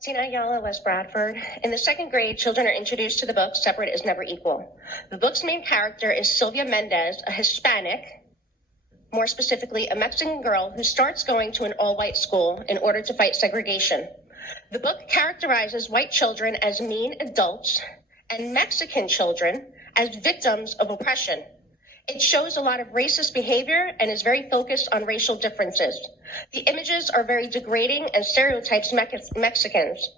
Tina Ayala, West Bradford. In the second grade, children are introduced to the book Separate is Never Equal. The book's main character is Sylvia Mendez, a Hispanic, more specifically, a Mexican girl who starts going to an all-white school in order to fight segregation. The book characterizes white children as mean adults and Mexican children as victims of oppression. It shows a lot of racist behavior and is very focused on racial differences. The images are very degrading and stereotypes Mexicans.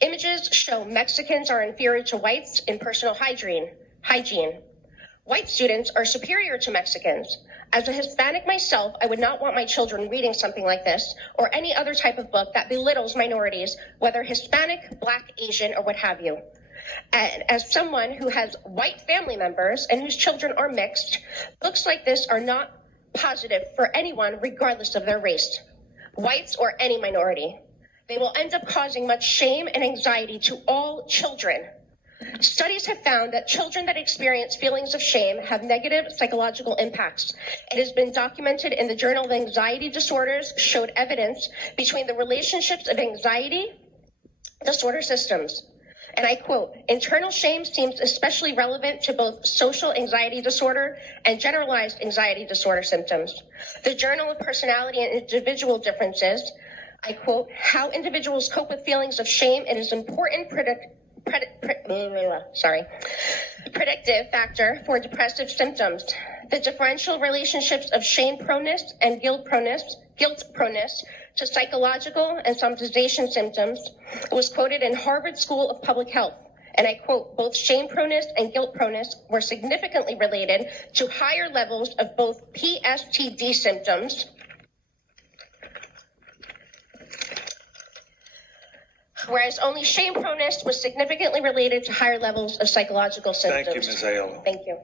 Images show Mexicans are inferior to whites in personal hygiene. White students are superior to Mexicans. As a Hispanic myself, I would not want my children reading something like this or any other type of book that belittles minorities, whether Hispanic, Black, Asian, or what have you. And as someone who has white family members and whose children are mixed, books like this are not positive for anyone regardless of their race, whites or any minority. They will end up causing much shame and anxiety to all children. Studies have found that children that experience feelings of shame have negative psychological impacts. It has been documented in the Journal of Anxiety Disorders, showed evidence between the relationships of anxiety disorder systems. And I quote, internal shame seems especially relevant to both social anxiety disorder and generalized anxiety disorder symptoms. The Journal of Personality and Individual Differences, I quote, how individuals cope with feelings of shame, it is important predictive factor for depressive symptoms. The differential relationships of shame proneness and guilt proneness to psychological and somatization symptoms was quoted in Harvard School of Public Health. And I quote, both shame proneness and guilt proneness were significantly related to higher levels of both PSTD symptoms, whereas only shame proneness was significantly related to higher levels of psychological symptoms. Thank you, Ms. Ayala. Thank you.